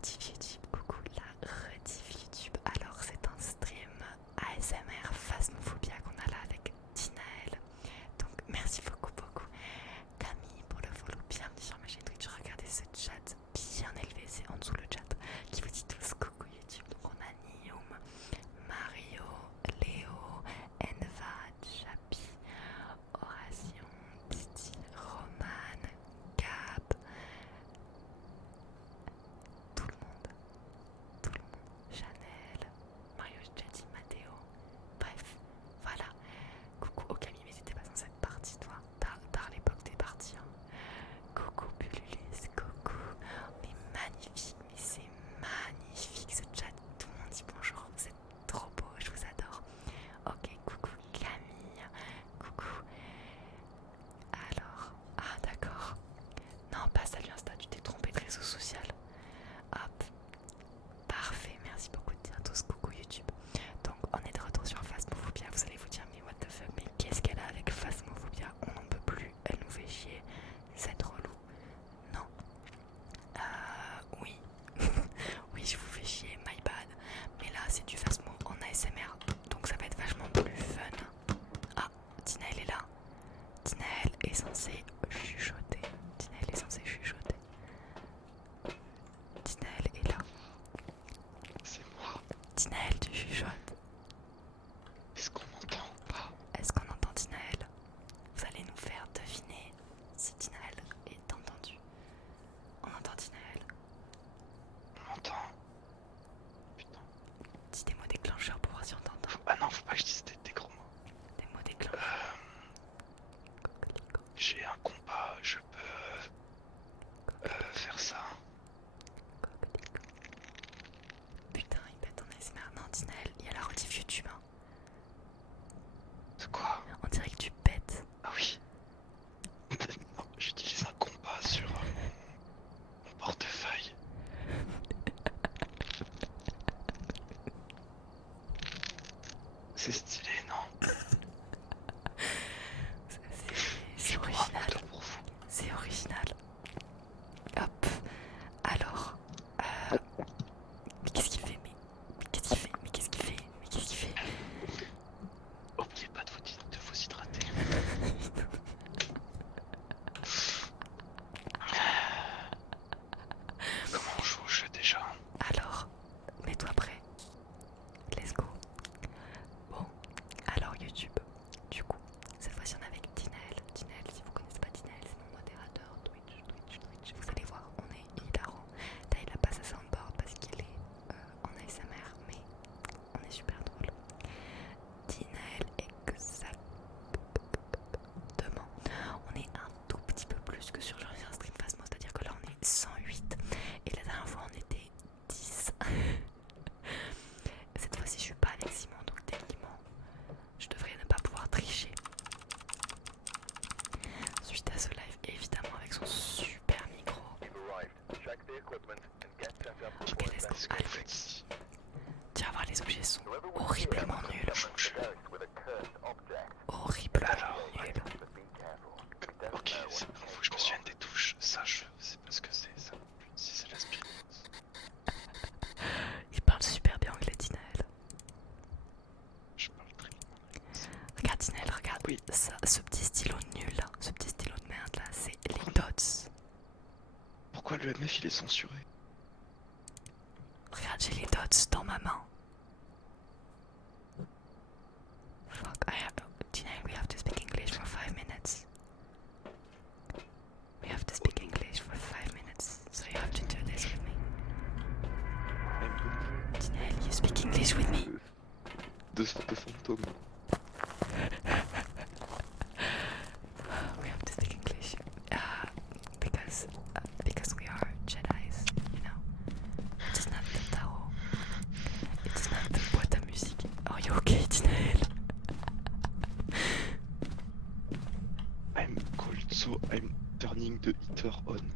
rediff YouTube, coucou la rediff YouTube. Alors c'est un stream ASMR Phasmophobia qu'on a là avec Tinaël. Donc merci beaucoup Camille pour le follow, bienvenue sur ma chaîne Twitch. Regardez ce chat bien élevé, c'est en dessous le chat qui vous dit tous coucou YouTube. Donc on a Nium, Mario, Léo, Enva, Chapi, Horation, Titi, Roman, Gab, tout le monde, Chanel, Mario, j'ai déjà dit, Mathéo, bref, voilà. Coucou, oh Camille, mais t'étais pas censée être partie toi, tard l'époque t'es partie hein. Coucou Pululus, coucou, mais magnifique, mais c'est magnifique ce chat, tout le monde dit bonjour, c'est trop beau, je vous adore. Ok, coucou Camille, coucou. Alors, ah d'accord, non pas salut Insta, tu t'es trompé de réseau social. Hop, parfait, merci beaucoup de dire tous coucou YouTube. Donc on est de retour sur Phasmophobia, vous allez vous dire mais what the fuck, mais qu'est-ce qu'elle a avec Phasmophobia, on n'en peut plus, elle nous fait chier, c'est relou. Non, oui, oui je vous fais chier, my bad, mais là c'est du Phasmo en ASMR, donc ça va être vachement plus fun. Ah, Tinaël est là, Tinaël est censée chuchoter, Tinaël est censée chuchoter. Tinaël est là. C'est moi. Tinaël, tu chuchotes. Est-ce qu'on m'entend ou pas? Est-ce qu'on entend Tinaël? Vous allez nous faire deviner si Tinaël est entendu. On entend Tinaël. On m'entend. Putain. Dis des mots déclencheurs pour voir si on t'entend. Ah non, faut pas que je dise des gros mots. Des mots déclencheurs. J'ai un compas, je peux faire ça. Putain, il pète en ASMR. Non, Tinaël, il y a la rediff YouTube. Hein. De quoi? On dirait que tu pètes. Ah oui. Non, j'utilise un compas sur mon portefeuille. C'est stylé, non? C'est original. Pour vous. C'est original. Hop. Alors. Mais qu'est-ce qu'il fait? Mais qu'est-ce qu'il fait? Mais qu'est-ce qu'il fait? Mais qu'est-ce qu'il fait? Oubliez pas de vous hydrater. Comment on joue au jeu déjà? Alors, mets-toi prêt. Let's go. Bon, alors YouTube. Du coup, cette fois-ci on est avec Tinaël. Tinaël, si vous connaissez pas Tinaël, c'est mon modérateur Twitch. Vous allez voir, on est hilarant. Là, il a pas sa soundboard parce qu'il est en ASMR, mais on est super drôle. Tinaël, exactement. On est un tout petit peu plus que sur l'ancien stream Phasmo, c'est-à-dire que là on est 108 et la dernière fois on était 10. Cette fois-ci je suis pas avec Simon, donc techniquement je devrais ne pas pouvoir tricher suite à ce live, et évidemment avec son super micro. Ok, let's go. Allez, tu vas voir, les objets sont horriblement nuls. Horriblement nuls. Ok, c'est bon, faut que je me souvienne des touches. Ça, je sais pas ce que c'est, ça. Si c'est l'aspirine. Il parle super bien anglais, Tinaël. Je parle très bien. Regarde Tinaël, regarde. Oui. Ça, ce petit stylo nul là, ce petit stylo de merde là, c'est les dots. Pourquoi le MF il est censuré? Regarde, j'ai les dots dans ma main. Fuck, Tinaël, we have to speak English for 5 minutes. We have to speak English for 5 minutes, so you have to do this with me. Tinaël, you speak English with me? De fantôme. We have to speak English because we are Jedi's, you know. It's not the Tao. It's not the boîte à musique. Are you okay, Tinaël? I'm cold, so I'm turning the heater on.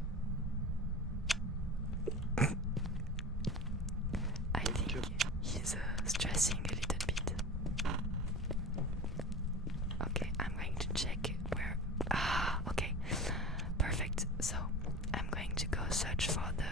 I think he's stressing a little bit. Okay, I'm going to check where. Ah, okay, perfect. So I'm going to go search for the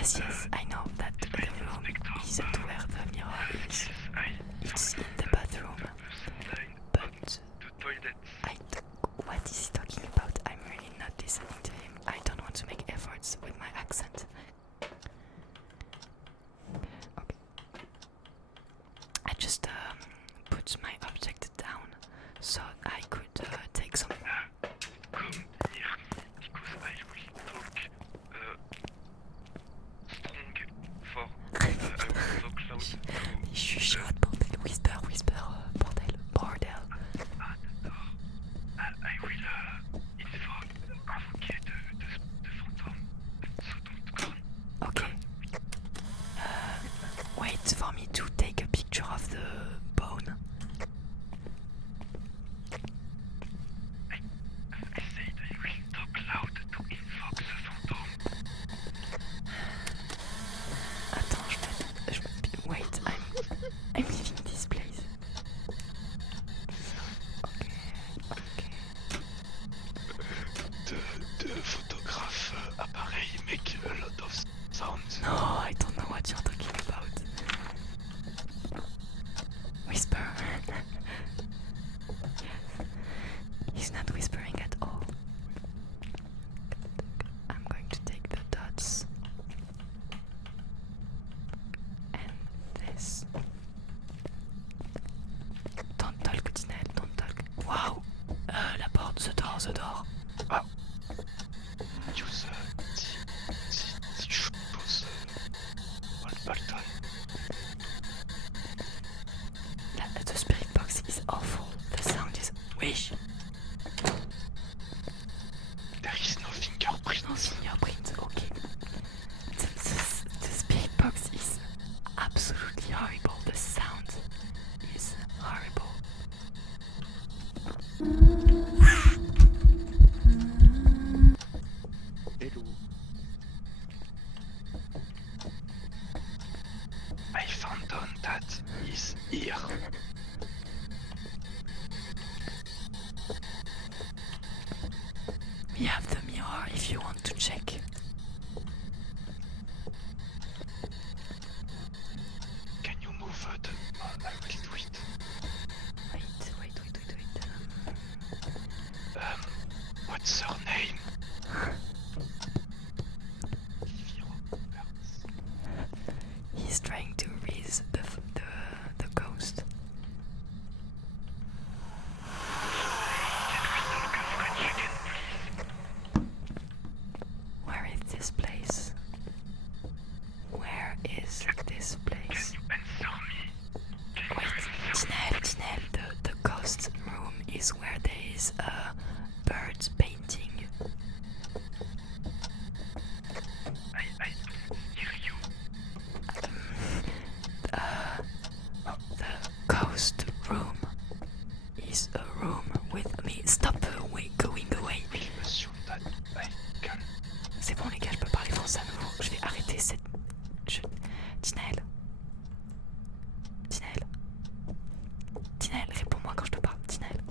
Yes, yes, I know that the room isn't where the mirror is. It's in the bathroom. But what is he talking about? I'm really not listening to him. I don't want to make efforts with my accent. Okay. I just put my object down so I could take some. Comme dire, because I will talk strong for I will talk loud to. Il chuchote, bordel, whisper, bordel, bordel. Ah, d'accord. I will invoquer the phantom, so don't come. Okay. Wait for me to take a picture of the bone. I said I will talk loud to invoke the phantom. Attends, wait, I'm leaving this place. The photograph appareil make a lot of sounds. No, I don't know what you're talking about. Whisper. He's not whispering at all. I'm going to take the dots. And this. Don't talk, Tinel, don't talk. Wow! La porte, the door. Ah. Use the choses Bolton. The spirit box is awful. The sound is wish. There is no fingerprint. No fingerprint, okay. The spirit box is absolutely horrible. The sound is horrible. Hello. I found out that is here. We have the mirror if you want to check. Can you move the... I will do it. Wait. What's her name? He's trying to raise the ghost. Where is this place? Where is this place? Answer me. Wait, Tinel, the ghost room is where there is a bird painting. I hear you. The ghost room is a room with me. Stop going away. Oui, monsieur, I can. C'est bon les gars, je peux parler français à nouveau. Je vais arrêter cette... Tinel, réponds-moi quand je te parle. Tinel.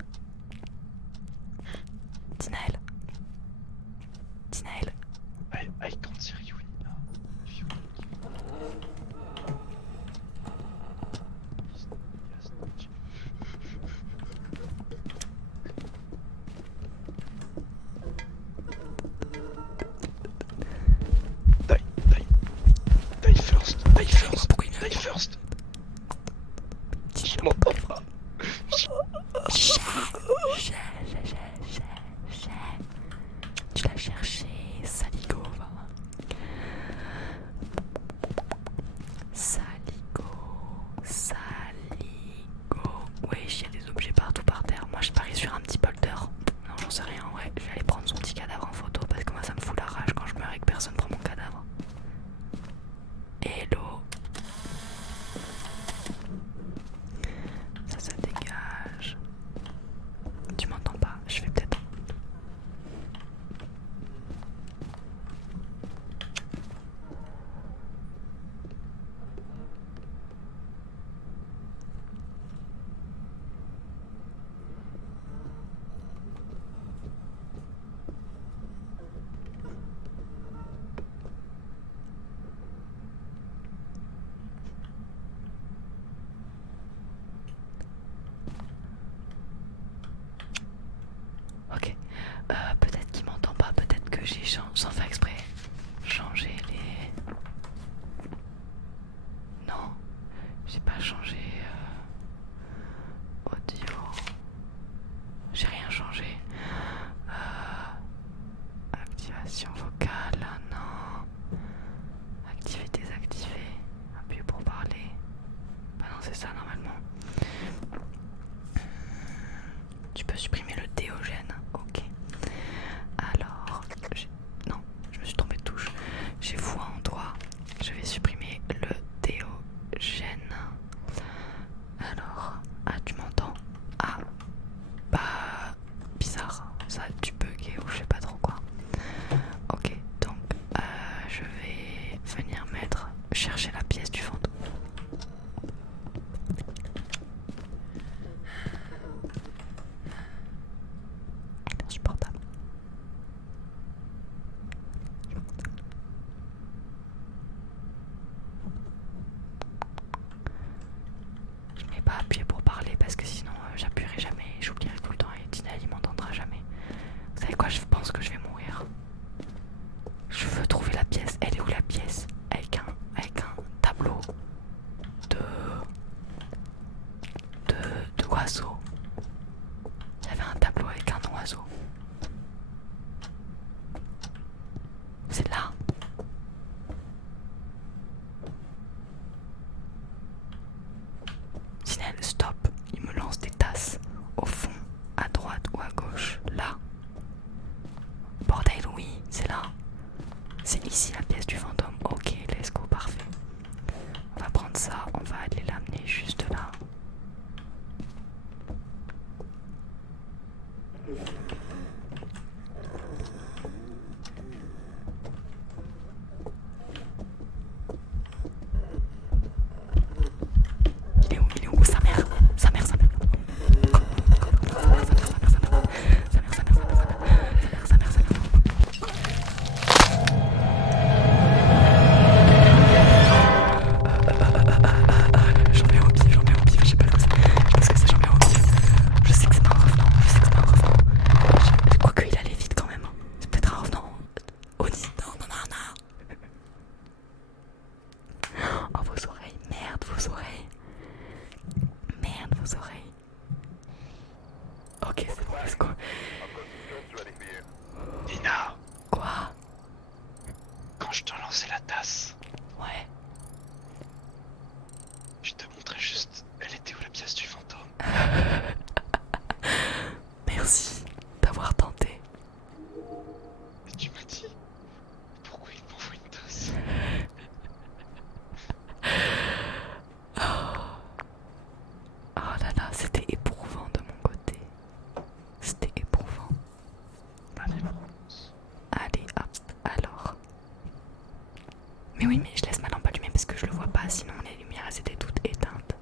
I can't hear you now. If you Die first. Je m'entends pas. Tu l'as cherché, saligo, va. Saligo. Wesh, il y a des objets partout par terre. Moi je parie sur un petit polter. Non, j'en sais rien, ouais. Je vais aller prendre son petit cadavre en photo parce que moi ça me fout la rage quand je meurs et que personne prend mon cadavre. Hello. Ça dégage. Tu m'entends pas? Je vais peut-être... pièce du fantôme. C'est insupportable. Je n'ai pas appuyé pour parler parce que sinon j'appuierai jamais, j'oublierai tout le temps et Tinel il m'entendra jamais. Vous savez quoi, je pense que je vais mourir. Je veux trouver la pièce. Elle est où la pièce? Avec un tableau de oiseau. Il y avait un tableau avec un oiseau. C'est là. Sinel, stop. Il me lance des tasses. Au fond, à droite ou à gauche. Là. Bordel, oui, c'est là. C'est ici la pièce du fantôme. Ok, let's go, parfait. On va prendre ça, on va aller l'amener juste là. Il est où sa mère? Sa mère. J'en mets au pif, je sais pas ce que c'est, j'en mets au pif. Je sais que c'est pas un revenant, Quoique il allait vite quand même. C'est peut-être un revenant. Oni, non. Oh vos oreilles, merde vos oreilles. Ok, c'est bon, let's go. Nina, Quoi? quand je te lançais la tasse, Ouais. je te montrais juste, elle était où la pièce du fantôme? Merci d'avoir tenté. Et tu m'as dit, pourquoi il m'envoie une tasse? Oh là là, c'était éprouvant de mon côté. C'était éprouvant. Allez, avance. Allez, hop, alors. Mais oui, mais je laisse ma lampe allumée parce que je le vois pas, sinon les lumières elles étaient toutes éteintes.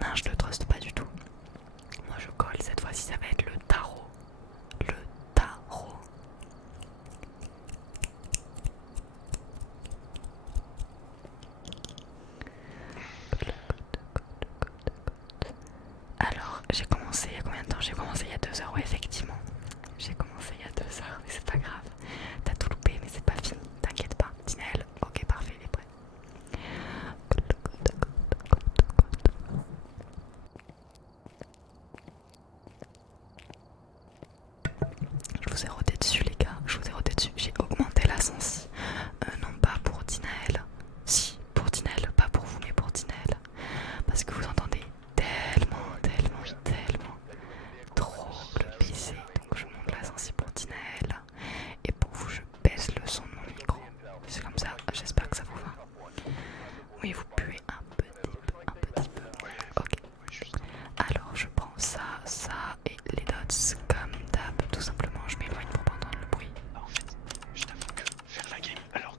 Non, je le truste pas du tout. Moi je colle, cette fois-ci ça va être le tarot. Le tarot. Alors, j'ai commencé il y a combien de temps? J'ai commencé il y a 2 heures, ouais, effectivement. J'ai commencé il y a 2 heures, mais c'est pas grave. T'as tout loupé, mais c'est pas fini. T'inquiète pas. Tinel, ok, parfait, il est prêt. Je vous ai rodé dessus, les gars. Je vous ai rodé dessus. J'ai augmenté la sensi. Non pas pour Tinel. Si, pour Tinel. Pas pour vous, mais pour Tinel. Parce que vous entendez tellement trop le baiser. Donc je monte la sensi pour Tinel. Et pour vous, je baisse le son de mon micro. C'est comme ça. J'espère que ça vous va. Oui, vous puez un petit peu. Ok. Alors je prends ça et les dots comme d'hab. Tout simplement, je m'éloigne pour pas entendre le bruit. En fait, je t'avoue que faire la game alors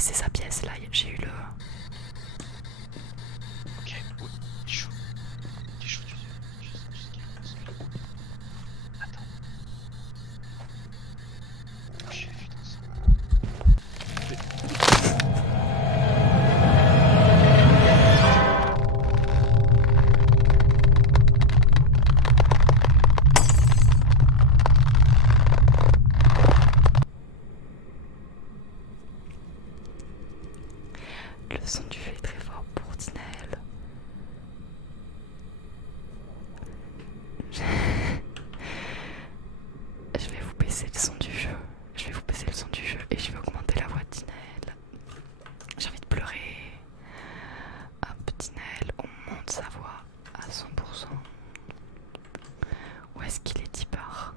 c'est sa pièce là, j'ai eu le... Ok, oui, il est chaud. Il est chaud, tu sais qu'il pense que... Attends. J'ai vu dans ça. Le son du jeu est très fort pour Tinaël. Je vais vous baisser le son du jeu. Je vais vous baisser le son du jeu et je vais augmenter la voix de Tinaël. J'ai envie de pleurer. Hop, Tinaël, on monte sa voix à 100%. Où est-ce qu'il est 10 parts?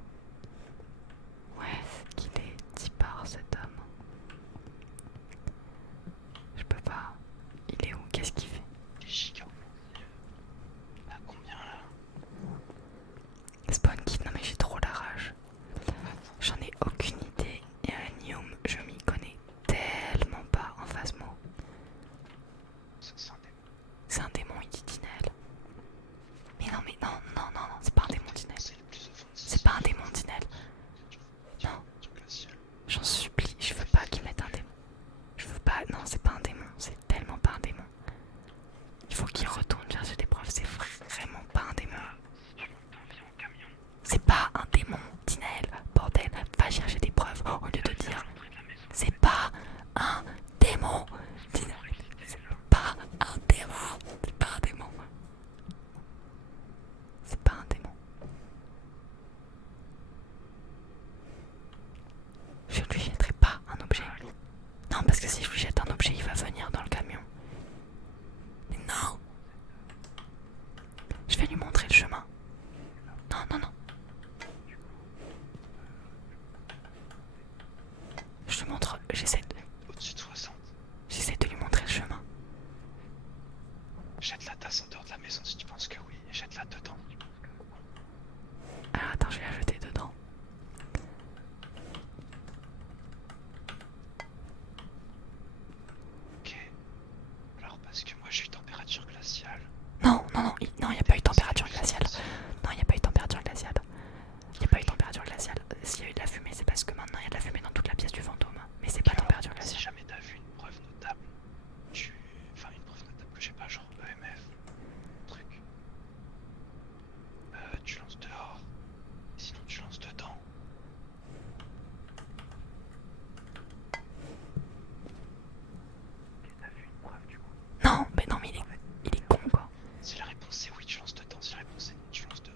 Où est-ce qu'il est 10 parts cet homme? Je peux pas. Il est où? Qu'est-ce qu'il fait? Il est giga. À combien là? Spawn kit, non mais j'ai trop la rage. J'en ai aucune idée. Et un Nium, je m'y connais tellement pas en Phasmo. C'est un démon. C'est un démon, il dit Tinaël. Mais non, c'est pas un démon, Tinaël. C'est le plus offensif. C'est pas un démon, Tinaël. Non, j'en supplie, je veux pas qu'ils mettent un démon. Je veux pas, non, c'est pas un démon, c'est tellement pas un démon. Il faut qu'il retourne chercher des preuves, c'est vraiment pas un démon. C'est pas un démon, Tinaël, bordel, va chercher des preuves au lieu de dire c'est pas un démon, Tinaël, c'est pas un démon, c'est pas un démon. C'est pas un démon. Je ne lui jetterai pas un objet. Non, parce que si je lui jette un objet, il va venir dans le camion. Mais non! Je vais lui montrer le chemin. Non. Je lui montre, j'essaie Au-dessus de 60. de lui montrer le chemin. Jette la tasse en dehors de la maison si tu penses que oui, et jette-la dedans. Alors attends, je vais la jeter dedans. Ok. Alors parce que moi j'ai eu température glaciale. Non, il n'y a pas eu température glaciale. Non, il n'y a pas eu température glaciale. Il n'y a pas eu température glaciale. S'il y a eu de la fumée, c'est parce que maintenant il y a de la fumée dans toute la pièce du fantôme. Mais c'est pas température Si glaciale. jamais t'as vu une preuve notable, enfin une preuve notable que j'ai pas, genre EMF, truc, tu lances dehors, sinon tu lances dedans. Ok, t'as vu une preuve du coup? Non, mais il est con quoi. Si la réponse c'est oui, tu lances dedans, si la réponse c'est non, tu lances dehors.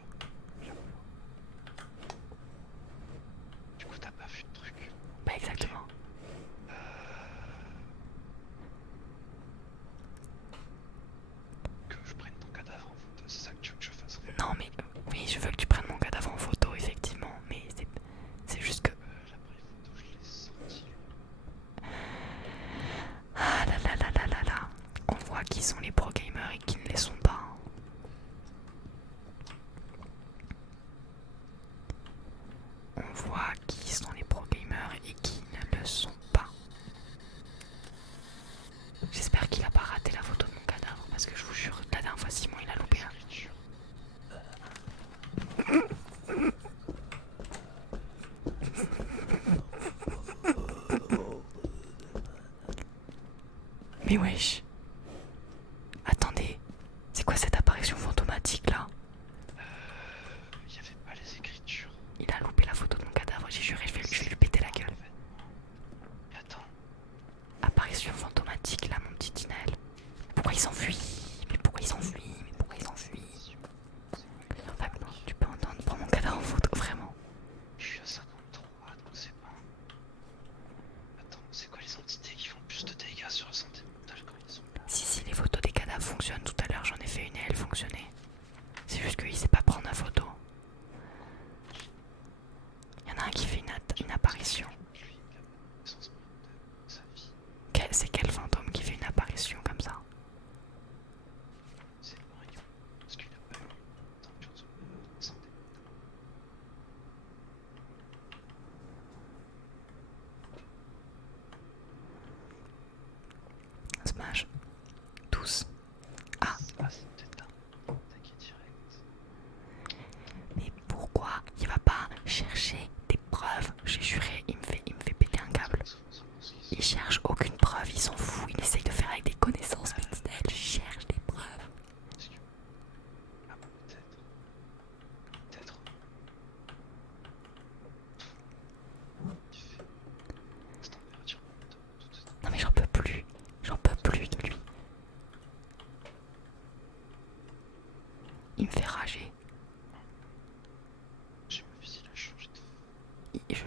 Du coup t'as pas vu de truc. Bah exactement. Que je prenne ton cadavre en photo, c'est ça que tu veux que je fasse? Non mais oui, je veux que tu prennes mon cadavre en photo effectivement, mais c'est juste que... L'appareil photo je l'ai sorti. Ah là. On voit qui sont les pro gamers et qui ne les sont pas. On voit qui sont les pro gamers et qui ne le sont pas. J'espère qu'il a pas raté la photo de mon cadavre parce que je vous jure, la dernière fois Simon il a loupé un. Mais wesh. Attendez, c'est quoi cette apparition fantomatique là? Il y avait pas les écritures. Il a loupé la photo de mon cadavre, j'ai juré, je vais lui péter la gueule. Mais attends. Apparition fantomatique là, mon petit Tinaël. Pourquoi il s'enfuit? Mais pourquoi il s'enfuit? Enfin, non, tu peux entendre, prends mon cadavre en photo, vraiment. Je suis à 53, donc c'est pas... Attends, c'est quoi les entités qui font plus de dégâts sur la santé mentale quand ils sont là? Si, les photos des cadavres fonctionnent. Tout à l'heure, j'en ai fait une et elle fonctionnait. C'est juste qu'il sait pas prendre la photo. Il y en a un qui fait une apparition. C'est quel fantôme qui fait une apparition comme ça? C'est Mario, parce qu'il a pas eu tant de santé.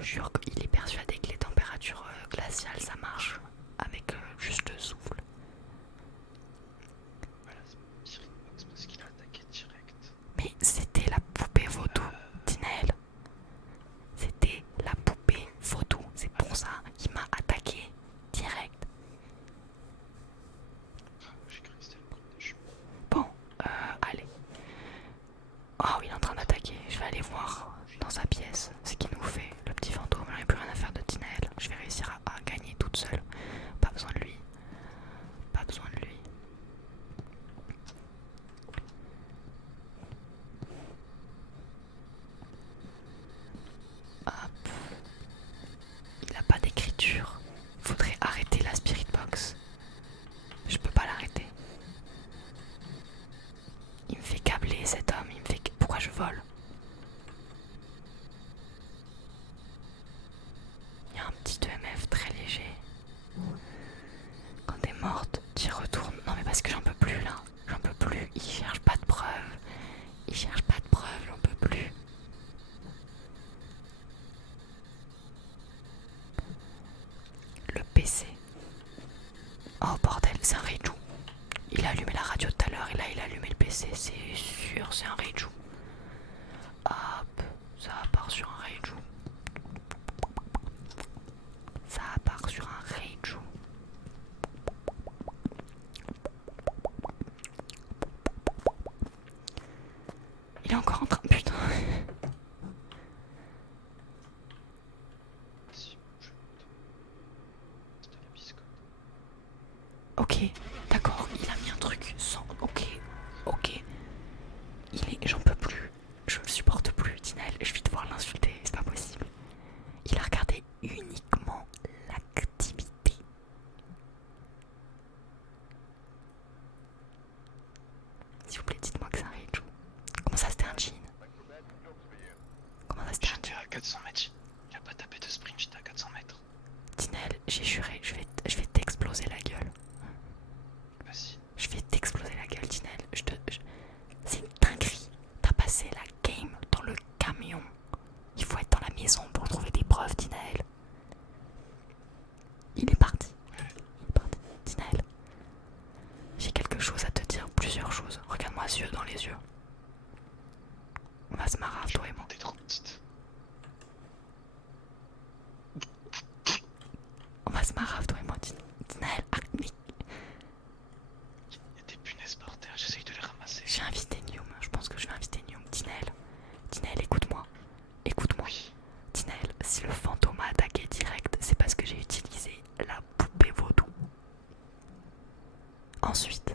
te jure qu'il est persuadé que les températures glaciales ça marche avec juste le souffle. Voilà, c'est Spiritbox parce qu'il a attaqué direct. Mais c'était la poupée vaudou, Tinel. C'était la poupée vaudou, c'est pour ça qu'il m'a attaqué direct. J'ai cru que c'était le bruit de jumeaux. Bon, allez. Oh, il est en train d'attaquer. Je vais aller voir dans sa pièce ce qu'il nous fait. Le petit fantôme, j'en ai plus rien à faire de Tinel. Je vais réussir à gagner toute seule. Pas besoin de lui. Pas besoin de lui. Hop. Il a pas d'écriture. Faudrait arrêter la spirit box. Je peux pas l'arrêter. Il me fait câbler cet homme. Il me fait. Pourquoi je vole? Il y a un petit EMF très léger. Quand t'es morte, t'y retournes. Non mais parce que j'en peux plus là. J'en peux plus. Il cherche pas de preuves. Il cherche pas de preuves. J'en peux plus. Le PC. Oh bordel, c'est un Reiju. Il a allumé la radio tout à l'heure et là il a allumé le PC. C'est sûr, c'est un Reiju. Hop, ça part sur un Reiju. Ça part sur un Reiju. Il est encore en train. Putain. Si, je c'est de la biscotte. Ok, d'accord, il a mis un truc sans. Ok, ok. J'en peux plus. Je le supporte plus, Tinel. Je vais devoir l'insulter, c'est pas possible. Il a regardé uniquement l'activité. S'il vous plaît, dites-moi que c'est un Reiju. Comment ça, c'était un jean? Comment ça, c'était un J'étais jean? à 400 mètres. Il a pas tapé de sprint, j'étais à 400 mètres. Tinel, j'ai juré, je vais t'exploser la gueule. Vas-y. Je vais t'exploser la gueule, Tinel. C'est une dinguerie. T'as passé la game dans le camion. Il faut être dans la maison pour trouver des preuves, Tinel. Il est parti. Il est parti. Tinel, j'ai quelque chose à te dire, plusieurs choses. Regarde-moi les yeux dans les yeux. On va se marrer, toi et moi. T'es trop petite. On va se marrer, toi et moi, Tinel. Ah, mais Il y a des punaises par terre, j'essaye de les ramasser. j'ai invité Nium. Je pense que je vais inviter Nium. Tinel, écoute-moi. Écoute-moi. Oui. Tinel, si le fantôme a attaqué direct, c'est parce que j'ai utilisé la poupée vaudou. Ensuite,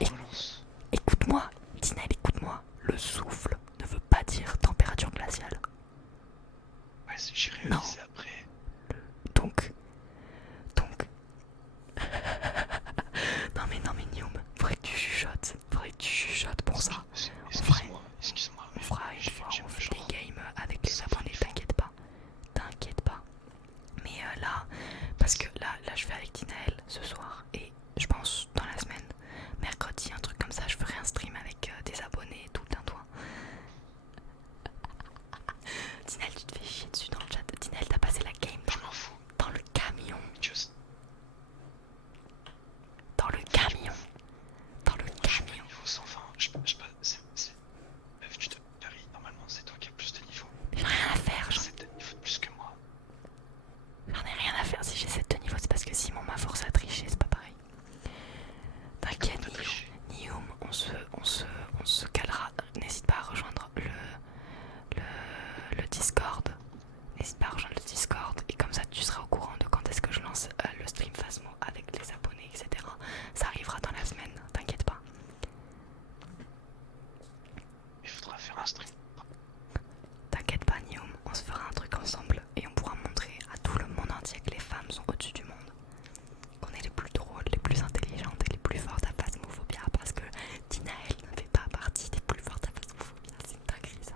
Relance. écoute-moi, Tinel, écoute-moi. Le souffle ne veut pas dire température glaciale. Ouais, j'irai Non. réviser après. Donc. non mais Nium, faudrait que tu chuchotes. Pour ça. Excuse-moi, excuse-moi. On fera une J'ai- fois, j'ai on ma fait journée. des games avec les Ça abonnés, fait t'inquiète pas. Mais là, parce que là je vais avec Tinaël ce soir et je pense dans la semaine, mercredi, un truc comme ça, je ferai un stream avec des abonnés et tout, toi. Tinaël, tu te fais chier dessus dans le chat. Tinaël, t'as passé la game Je m'en fous. dans le camion. Just. Dans le camion. Niveau 120. Meuf, tu te paries. Normalement, c'est toi qui as plus de niveau. J'ai rien à faire. J'ai 7 de niveau de plus que moi. J'en ai rien à faire si j'ai 7 de niveau, c'est parce que Simon m'a forcé à tricher, c'est pas pareil. T'inquiète, Comment t'as triché? Nium, on se calera. N'hésite pas à rejoindre le Discord. N'hésite pas à rejoindre le Discord et comme ça tu seras au courant de quand est-ce que je lance le stream Phasmo avec les abonnés, etc. Ça arrivera dans la semaine, t'inquiète pas. Il faudra faire un stream. T'inquiète pas, Nium, on se fera un truc ensemble et on pourra montrer à tout le monde entier que les femmes sont au-dessus du monde. Qu'on est les plus drôles, les plus intelligentes et les plus fortes à Phasmophobia parce que Tinaël ne fait pas partie des plus fortes à Phasmophobia. C'est une dinguerie ça.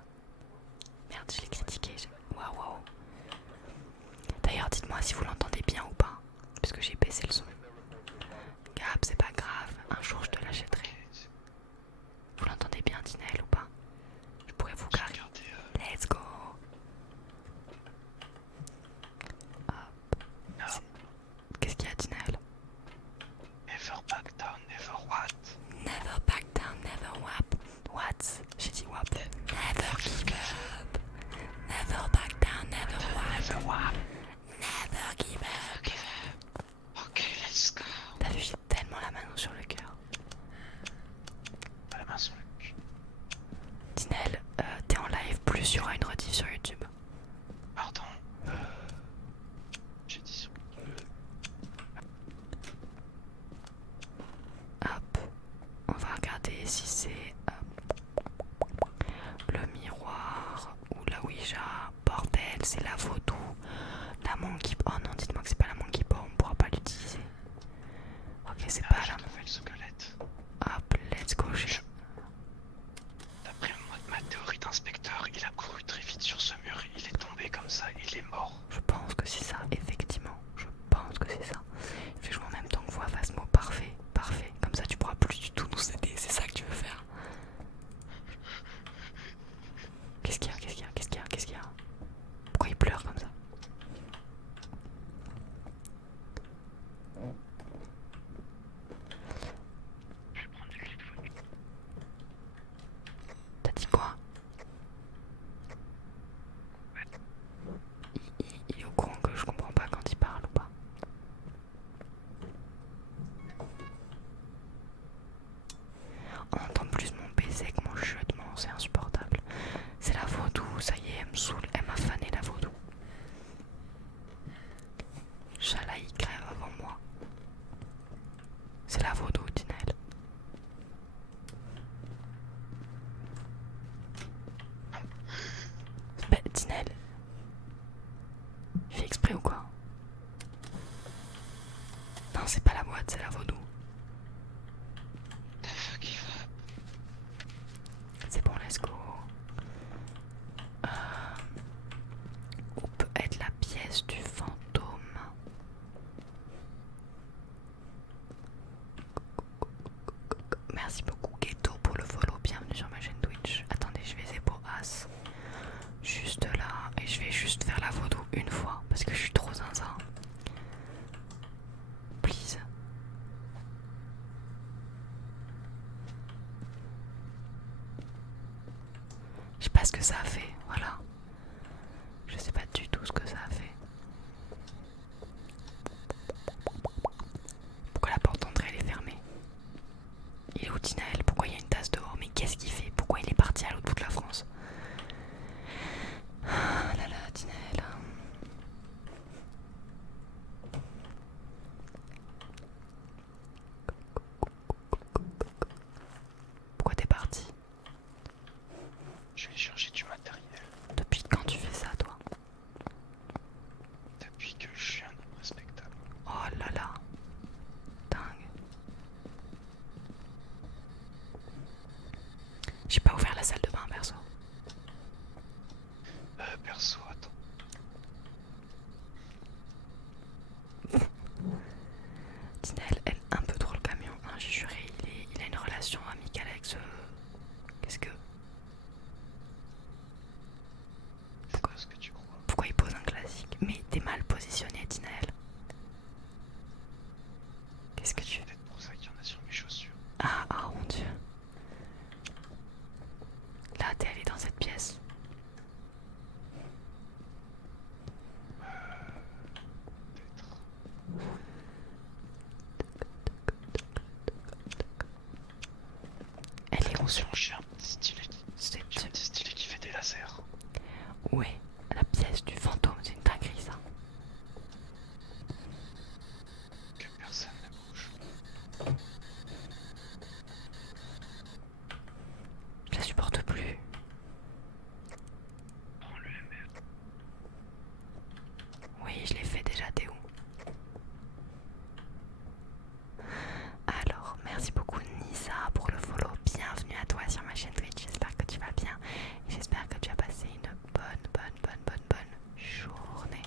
Merde, je l'ai critiqué. Waouh. D'ailleurs, dites-moi si vous l'entendez bien ou pas, puisque j'ai baissé le son. Gab, c'est pas grave, un jour je te l'achèterai. Vous l'entendez bien, Tinaël, ou pas? Je pourrais vous J'ai carrer. regardé. Let's go. c'est pas la boîte, c'est la vaudou. The fuck il va. C'est bon, let's go. Où peut être la pièce du fantôme? Merci beaucoup Ghetto pour le follow, bienvenue sur ma chaîne Twitch. Attendez, je vais zépo As juste là et je vais juste faire la vaudou une fois parce que je suis trop zinzin. Please. Je sais pas ce que ça a fait, voilà. Je sais pas du tout ce que ça a fait. Pourquoi la porte d'entrée elle est fermée? Il est où Tinaël? Pourquoi il y a une tasse dehors? Mais qu'est-ce qu'il fait? Pourquoi il est parti à l'autre bout de la France? Ah là là, Tinaël. Pourquoi t'es parti? Je vais chercher du matériel. Depuis quand tu fais ça, toi? Depuis que je suis un homme respectable. Oh là là. Dingue. J'ai pas ouvert la salle de bain, perso. Perso, attends. Tinaël aime un peu trop le camion, hein, j'ai juré, il a une relation amicale avec ce... Qu'est-ce que... C'est quoi ce que tu crois? Pourquoi il pose un classique? Mais t'es mal positionné, Tinaël. Qu'est-ce que tu... C'est peut-être pour ça qu'il y en a sur mes chaussures. Ah, oh mon dieu. Là, t'es allé dans cette pièce. Peut-être. Elle est où? Attention, j'ai un petit stylet. C'est... J'ai un petit stylet qui fait des lasers. Ouais, la pièce du fantôme, c'est une dinguerie ça. Que personne ne bouge. Je la supporte plus. Prends le MF. Oui, je l'ai fait déjà, t'es où? Alors, merci beaucoup Nisa pour le follow. Bienvenue à toi sur ma chaîne Twitch. J'espère que tu vas bien. Et j'espère que tu as passé une bonne journée.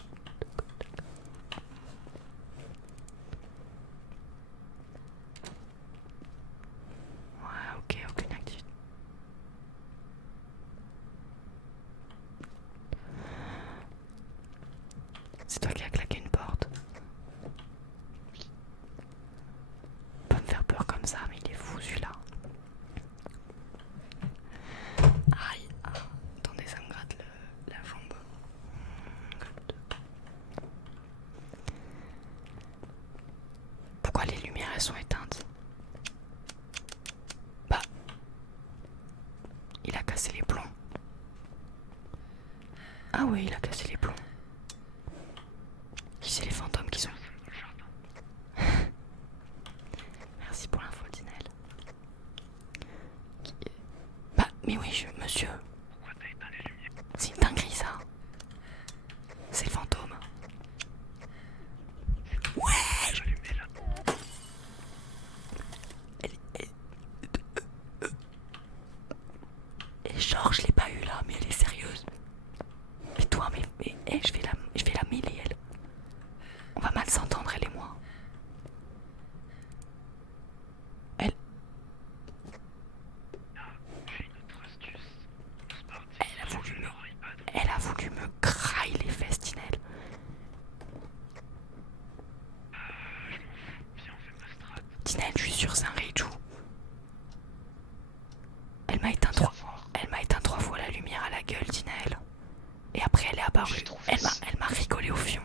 Ouais, ok, aucune activité. C'est toi qui as claqué une porte. Pas me faire peur comme ça, mais il est fou celui-là. Aïe, ah, attendez, ça me gratte la jambe. Pourquoi les lumières elles sont éteintes? Bah, il a cassé les plombs. Ah oui, il a cassé les plombs. Qui c'est les fantômes qui sont? Merci pour l'info, Dinel. Bah, mais oui, monsieur. Pourquoi t'as éteint les lumières? C'est une dinguerie ça. C'est le fantôme. Ouais. J'allumais là. Et genre, je l'ai pas eu là, mais elle est sérieuse. Et toi, mais je vais la mêler, elle. On va mal s'entendre, elle et moi. Elle, J'ai une autre astuce. C'est parti. elle a voulu me crailler les fesses, Tinel. Viens, on fait ma strat. Tinel, je suis sûre, c'est un rage. Elle m'a éteint trois fois la lumière à la gueule, Tinel. Et après, elle est apparue. Elle m'a rigolé au fion.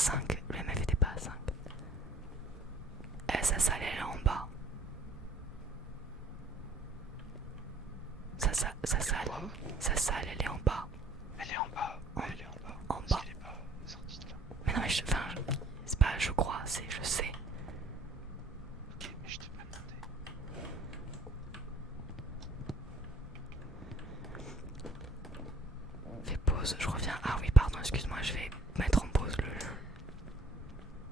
5. Le MF était pas à 5. Sa salle elle est en bas. Sa salle elle est en bas. Elle est en bas. Ouais, elle est en bas. En Parce bas. qu'elle est pas sortie de là. Mais non mais c'est pas je crois, c'est je sais. Ok, mais je t'ai pas demandé. Fais pause, je reviens. Ah oui pardon, excuse-moi, je vais mettre en pause le jeu.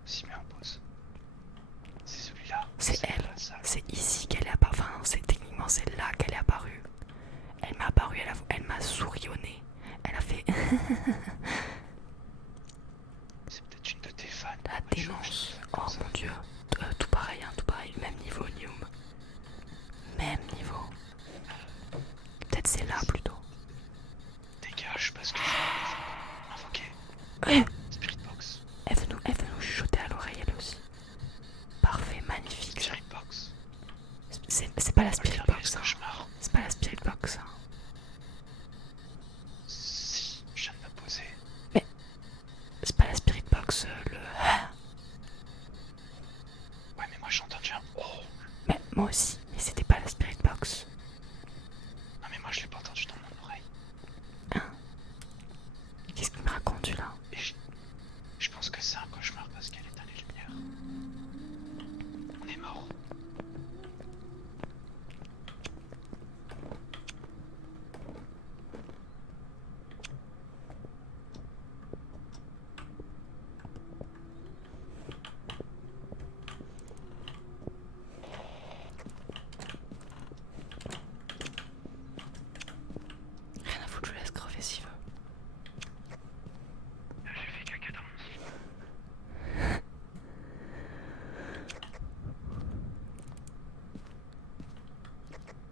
Si, mets en pause. C'est celui-là. C'est elle. La salle. C'est ici qu'elle est apparue. Enfin, techniquement c'est là qu'elle est apparue. Elle m'a apparu, elle m'a souri au nez. Elle a fait C'est peut-être une de tes fans. la Moi, je démence. fais Oh comme ça. mon dieu. Tout pareil, hein, tout pareil. Même niveau Nium. Même niveau. Peut-être c'est là plutôt. Dégage parce que je vais invoquer. Ouais. Spirit Box. Elle veut nous chuchoter à l'oreille elle aussi. Parfait, magnifique. Spirit Box. C'est pas la Spirit Box. Hein. Cauchemar. C'est pas la Spirit Box. Hein. Si, je viens de me poser. C'est pas la Spirit Box. Ouais, mais moi j'ai entendu un. Oh. Mais moi aussi. Mais c'était pas la Spirit Box. Non, mais moi je l'ai pas entendu dans mon oreille. Hein? Qu'est-ce qu'il me raconte là? Et je pense que c'est un cauchemar parce qu'elle éteint les lumières. On est mort. Rien à foutre, je laisse crever s'il veut. J'ai fait caca dans mon slip.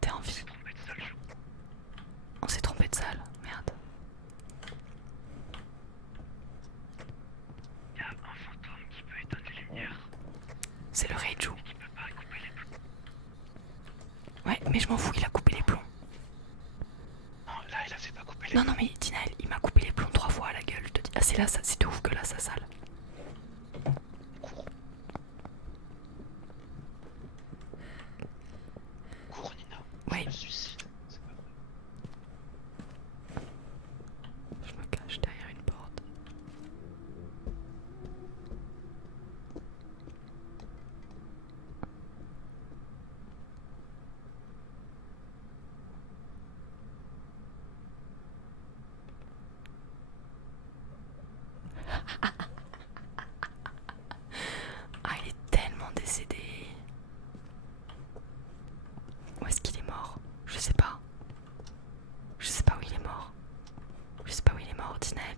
T'es en vie. Trompé de salle, On s'est trompé de salle. Merde. Il y a un fantôme qui peut éteindre les lumières. C'est le Reiju. Qui peut pas couper les plombs. Ouais, mais je m'en fous, il a coupé les plombs. Non, là il a fait pas couper les Non, non, mais Tinaël, il m'a coupé les plombs 3 fois à la gueule. Je te dis. Ah, c'est là, c'est de ouf que là, sa salle. cours. Cours, Nina. Ouais. Je me suicide. C'est pas vrai. Je me cache derrière une porte. Ah, il est tellement décédé. Où est-ce qu'il est mort? Je sais pas. Je sais pas où il est mort. Je sais pas où il est mort, Tinaël.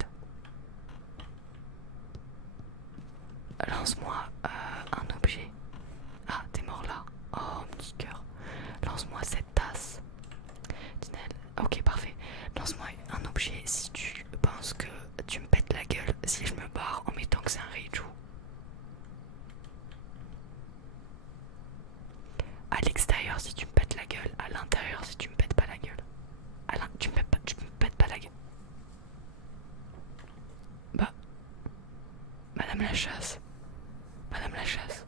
Lance-moi un objet. Ah, t'es mort là. Oh, petit cœur. Lance-moi cette tasse. Tinaël. Ok, parfait. Lance-moi un objet si tu penses que tu me pètes la gueule si je me barre en mettant que c'est un Reiju. À l'extérieur si tu me pètes la gueule. À l'intérieur si tu me pètes pas la gueule. Tu me pètes pas la gueule. Bah. Madame la chasse. Madame la chasse.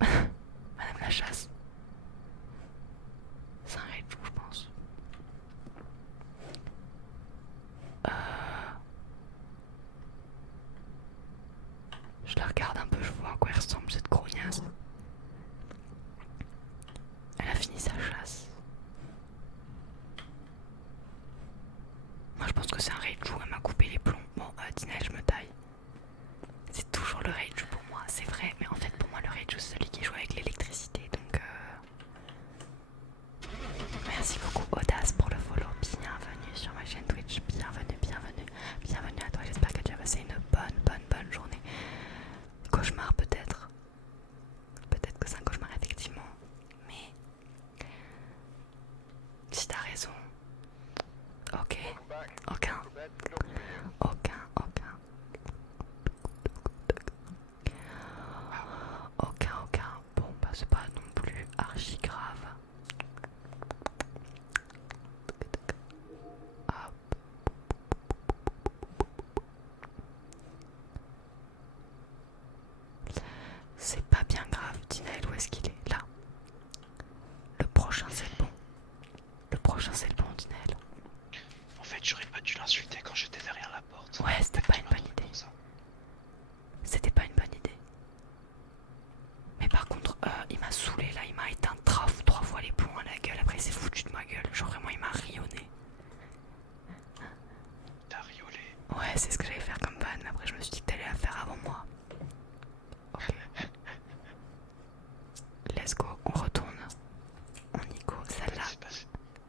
Madame la chasse. C'est un Reiju, je pense. Je la regarde un peu, je vois à quoi elle ressemble cette grognasse. Elle a fini sa chasse. Moi je pense que c'est un Reiju, elle m'a coupé les plombs. Bon, Tinaël, je me taille. C'est toujours le Reiju pour moi, c'est vrai. Mais en fait pour moi le Reiju c'est celui qui joue avec l'électricité. Donc merci beaucoup Audace pour le follow. Bienvenue sur ma chaîne Twitch. Bienvenue, bienvenue. Bienvenue à toi, j'espère que tu as passé une bonne journée. Cauchemar peut-être. Peut-être que c'est un cauchemar effectivement. Mais si t'as raison. Ok. Aucun. Bon bah c'est pas non plus archi grave. Hop. Ouais, c'est ce que j'allais faire comme vanne, mais après je me suis dit que t'allais la faire avant moi. Ok. Let's go, on retourne. On y go, celle-là,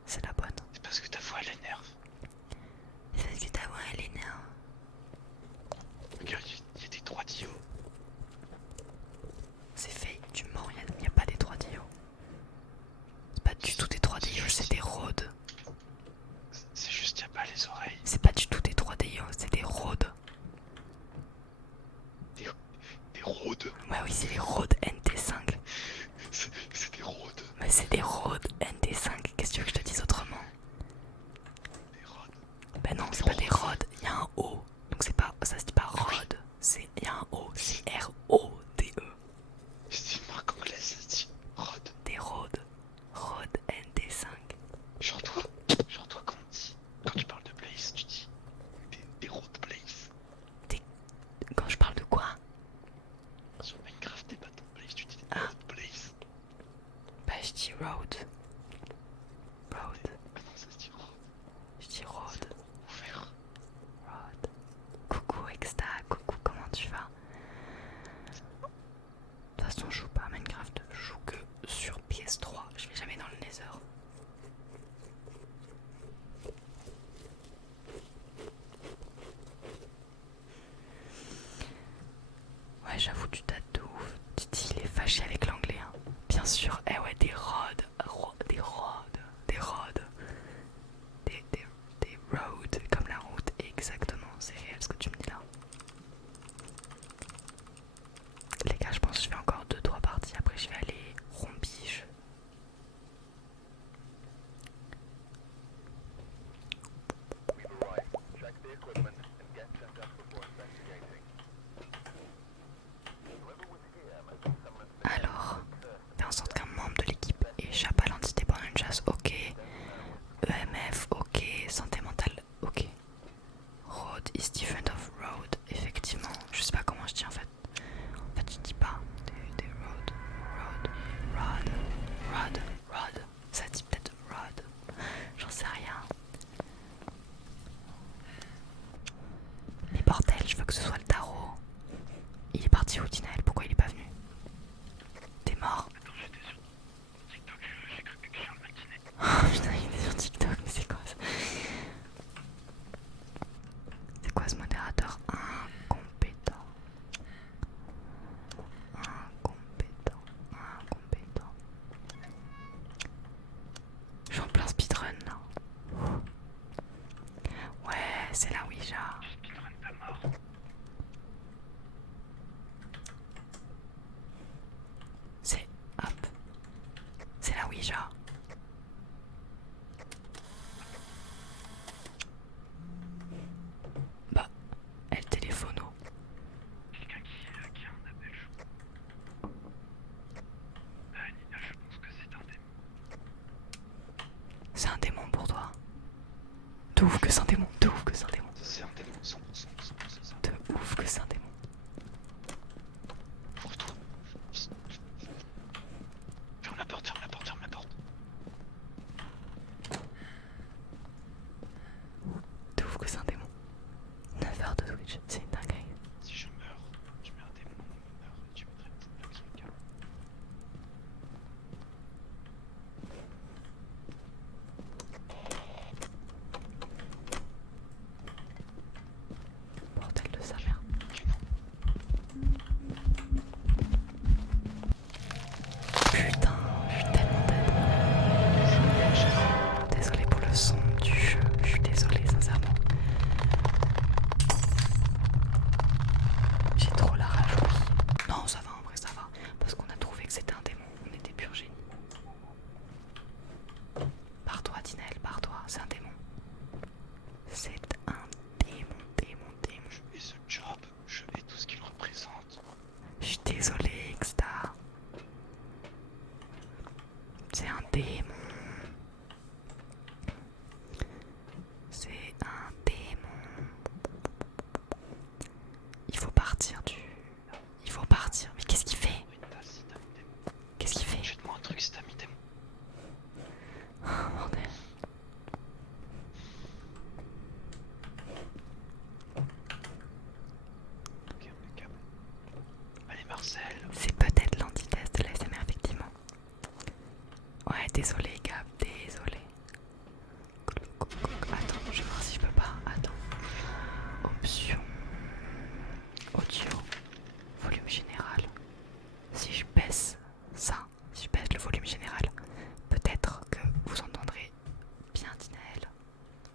c'est la bonne. C'est parce que ta voix elle énerve. C'est parce que ta voix elle énerve. Regarde, il y a des 3 dios. C'est fake, tu mens, il n'y a pas des 3 dios. C'est pas du tout des 3 dios, c'est des Rhodes. C'est juste qu'il n'y a pas les oreilles. C'est pas du tout des 3 dios, c'est des Rhodes. Des Rhodes. Ouais, oui, c'est les Rhodes NT5. C'est des Rhodes. Mais c'est des Rhodes NT5, qu'est-ce que tu veux que je te dise autrement? Des Rhodes. Bah non, c'est pas des Rhodes, il y a un O. Donc c'est pas, ça se dit pas Rhodes, il y a un O, c'est R-O-D-E. Je dis une marque anglaise, ça se dit Rhodes. Des Rhodes, Rhodes NT5. Genre toi quand on dit, quand tu parles de Blaze, tu dis des Rhodes Blaze. Quand je parle de quoi? Sur Minecraft, t'es pas dans Blaze, tu dis des Ah. Rhodes Blaze. Bah je dis Road. Road. Ah non, ça se dit Rhodes. Je dis Road. Ouvert. Road. Coucou Exta, coucou, comment tu vas? De toute façon je joue pas à Minecraft, je joue que sur PS3, je vais jamais dans le Nether. Ouais, j'avoue, tu dates de ouf. Titi, il est fâché avec l'anglais. Hein. Bien sûr. Eh ouais, des roads. Des roads. Des roads. Des roads. Comme la route. Exactement. C'est réel ce que tu me dis là. Les gars, je pense que je fais encore 2-3 parties. Après, je vais aller rombiche. Alors, fais en sorte qu'un membre de l'équipe échappe à l'entité pendant une chasse, ok. EMF, ok. Santé mentale, ok. Road is different of road, effectivement. Je sais pas comment je dis en fait. En fait, je dis pas des road. Ça dit peut-être road. J'en sais rien. Mais bordel, je veux que ce soit le tarot. Il est parti où, Dinaël? Pourquoi il est pas venu? T'es mort? Attends, j'étais sur TikTok, j'ai cru que je le matinée. Oh putain, il est sur TikTok, mais c'est quoi ça? C'est quoi ce modérateur? Incompétent. Je suis en plein speedrun là. Ouais, c'est la Ouija. Speedrun ta mort. C'est... Hop. C'est la Ouija. Bah, elle téléphono. Quelqu'un qui a un appel, je crois. Nina, je pense que c'est un démon. C'est un démon pour toi. De ouf que c'est un démon. De ouf que c'est un démon. C'est un démon, 100%, 100%. De ouf que c'est un démon. Pour toi. Ferme la porte, ferme la porte, ferme la porte. De ouf que c'est un démon. 9 heures de Twitch, c'est une dinguerie. Si je meurs, je mets un démon en mon honneur et tu mettrais une petite blague sur le cas. Bordel de sa mère. Ok, non. Putain, je suis tellement dead. Désolé pour le son du jeu, je suis désolé sincèrement. Désolé Gab, désolé. Attends, je vais voir si je peux pas. Attends. Option. Audio. Volume général. Si je baisse ça, si je baisse le volume général, peut-être que vous entendrez bien Dinaël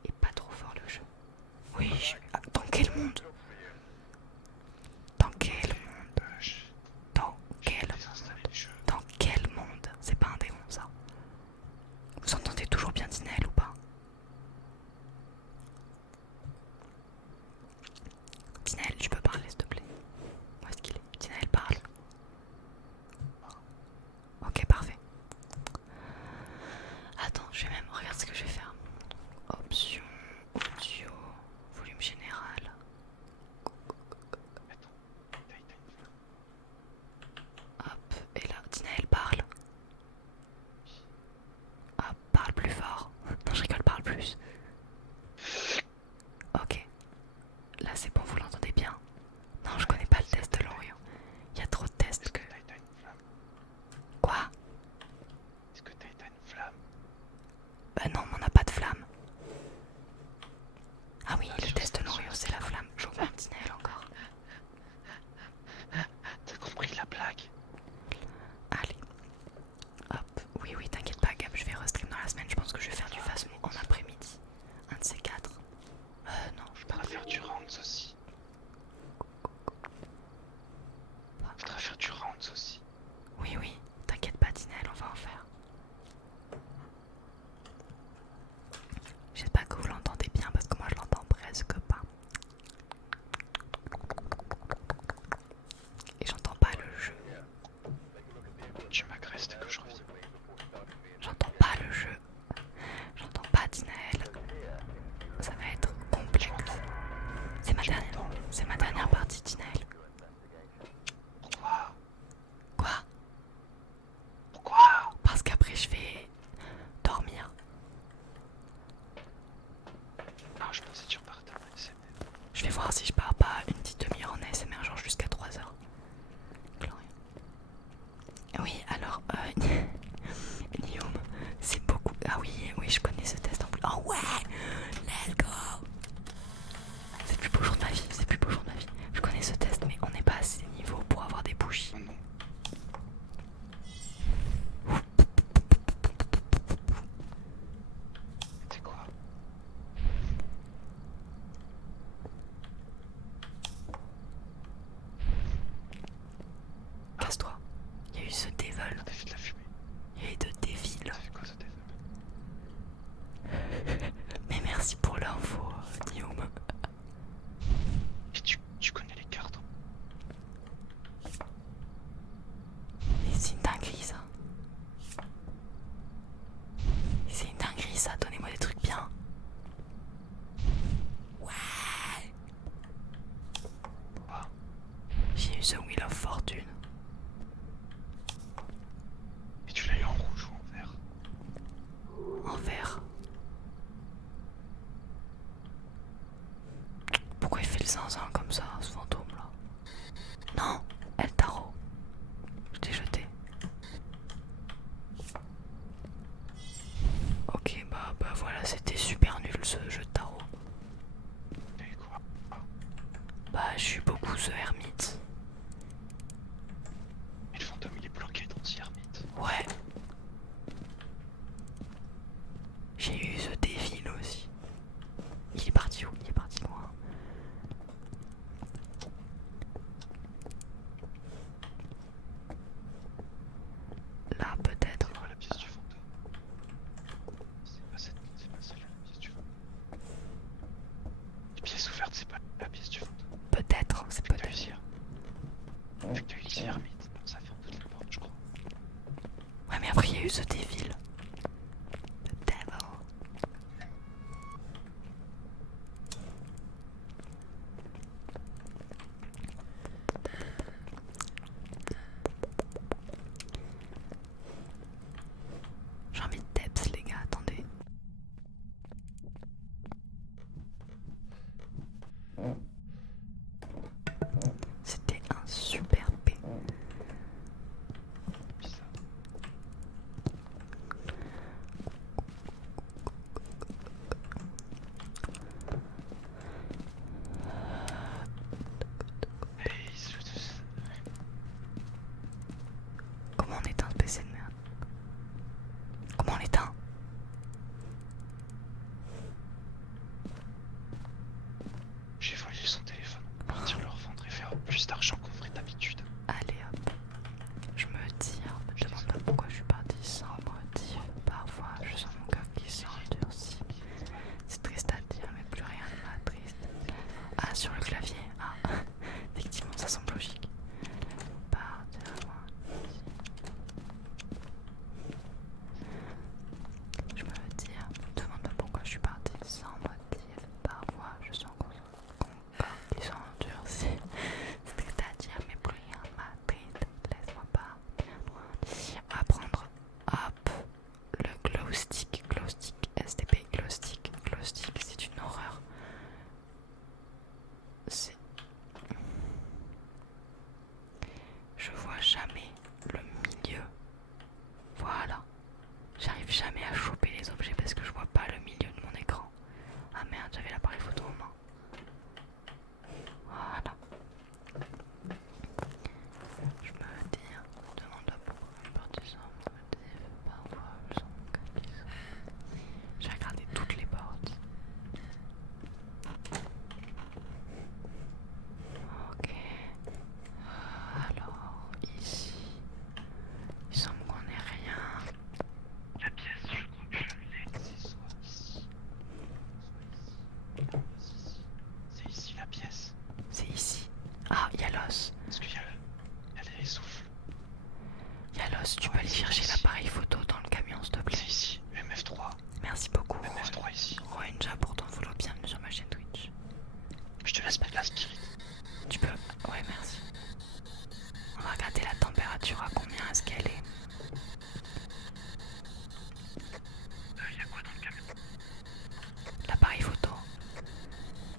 et pas trop fort le jeu. Oui, dans quel monde? Dans quel monde? Dans quel Dans quel monde? C'est pas un démon ça. Vous entendez toujours bien Dinaël ou pas? Dinaël, tu peux parler s'il te plaît. Où est-ce qu'il est? Dinaël parle. Ok, parfait. Attends, je vais même regarder ce que je vais faire. Option, audio, volume général. Hop, et là, Dinaël parle. Hop, parle plus fort. Non, je rigole, parle plus. Ok. Là, c'est bon, vous l'entendez bien. Non, je connais pas le test de l'Orient. Il y a trop de tests que... Quoi? Est-ce que t'as éteint une flamme? Bah non, mais on n'a pas de flamme. Ah oui, le test de l'Orient, c'est la flamme. J'augmente Dinaël encore. T'as compris la blague? Allez. Hop. Oui, oui, t'inquiète pas, Gab, je vais restream dans la semaine. Je pense que je vais faire du Phasmo en après-midi. Un de ces quatre. Non, je Faudra faire du rounds aussi. Faudra faire du rounds aussi. Oui, oui, t'inquiète pas, Dinaël, on va en faire. J'espère que vous l'entendez bien parce que moi je l'entends presque pas. Et j'entends pas le jeu. Tu m'agresses dès que je reviens. J'entends pas le jeu. J'entends pas Dinaël. Ça va être complexe. C'est ma dernière partie, Dinaël. Pourquoi? Quoi? Pourquoi? Parce qu'après je vais dormir. Non, je pensais que tu repartais en ASMR. Je vais voir si je pars pas une petite demi-heure en ASMR, genre jusqu'à 3h. Oui, alors, Guillaume, c'est beaucoup. Ah oui, oui, je connais ce test en plus. Oh ouais, let's go. C'est le plus beau jour de ma vie, c'est le plus beau jour de ma vie. Je connais ce test, mais on n'est pas à ces niveaux pour avoir des bougies. Oh non. C'est quoi? Casse-toi. Il y a eu ce devil. T'as fait de la fumée. Il y a eu de devil. T'as fait quoi ce devil? Mais merci pour l'info, Guillaume. Et tu connais les cartes? Mais c'est une dinguerie ça. C'est une dinguerie ça, donnez-moi des trucs bien. Ouais. Quoi? J'ai eu The Wheel of Fortune. Et tu l'as eu en rouge ou en vert? En vert. Pourquoi il fait le zinzin comme ça, ce fantôme là? Non, El Tarot. Je t'ai jeté. Ok, bah voilà, c'était super nul ce jeu de tarot. Et quoi? Bah je suis beaucoup The Hermit. Et le fantôme il est bloqué dans ce hermite. Ouais. J'ai eu The Devil aussi. Il est parti où? Il est parti loin. Là peut-être. C'est quoi la pièce du fantôme? C'est pas celle-là la pièce du fantôme. Les pièces ouvertes c'est pas la pièce du fantôme. Peut-être, c'est Fait que peut-être. t'as eu l'ici hermite. Bon, ça ferme toute la porte je crois. Ouais mais après il y a eu The Devil. The Devil. J'ai envie de teps les gars, attendez. C'était un super P. Bizarre. Ah, sur le clavier. Ah, effectivement, ça semble logique. Partir loin. Je peux me dire, demande-moi pourquoi je suis partie sans motif. Parfois, je sens qu'on qui sont endurcis. C'est-à-dire, mais plus rien ne m'attriste. Laisse-moi partir loin d'ici. On va prendre, hop, le glow stick, STP, glow stick, c'est une horreur. C'est... Je vois jamais le milieu. Voilà. J'arrive jamais à choper les objets parce que je vois pas le milieu de mon écran. Ah merde, j'avais l'appareil photo en main. Voilà. Je me dis, demande-toi pourquoi je suis partie sans motif. Parfois, je sens mon cœur qui sonne. J'ai regardé toutes les portes. Ok. Alors, ici, il semble qu'on n'ait rien. La pièce, je crois que je l'ai. C'est soit ici, soit ici. C'est ici la pièce. C'est ici. Ah, il y a l'os. Parce qu'il y a les souffles. Il y a l'os, tu peux aller chercher l'appareil photo dans le camion, s'il te plaît. C'est ici, MF3. Merci beaucoup. MF3 ici. Roenja pour ton follow, bienvenue sur ma chaîne Twitch. Je te laisse mettre la spirit. Tu peux... Ouais, merci. On va regarder la température, à combien est-ce qu'elle est. Il y a quoi dans le camion? L'appareil photo.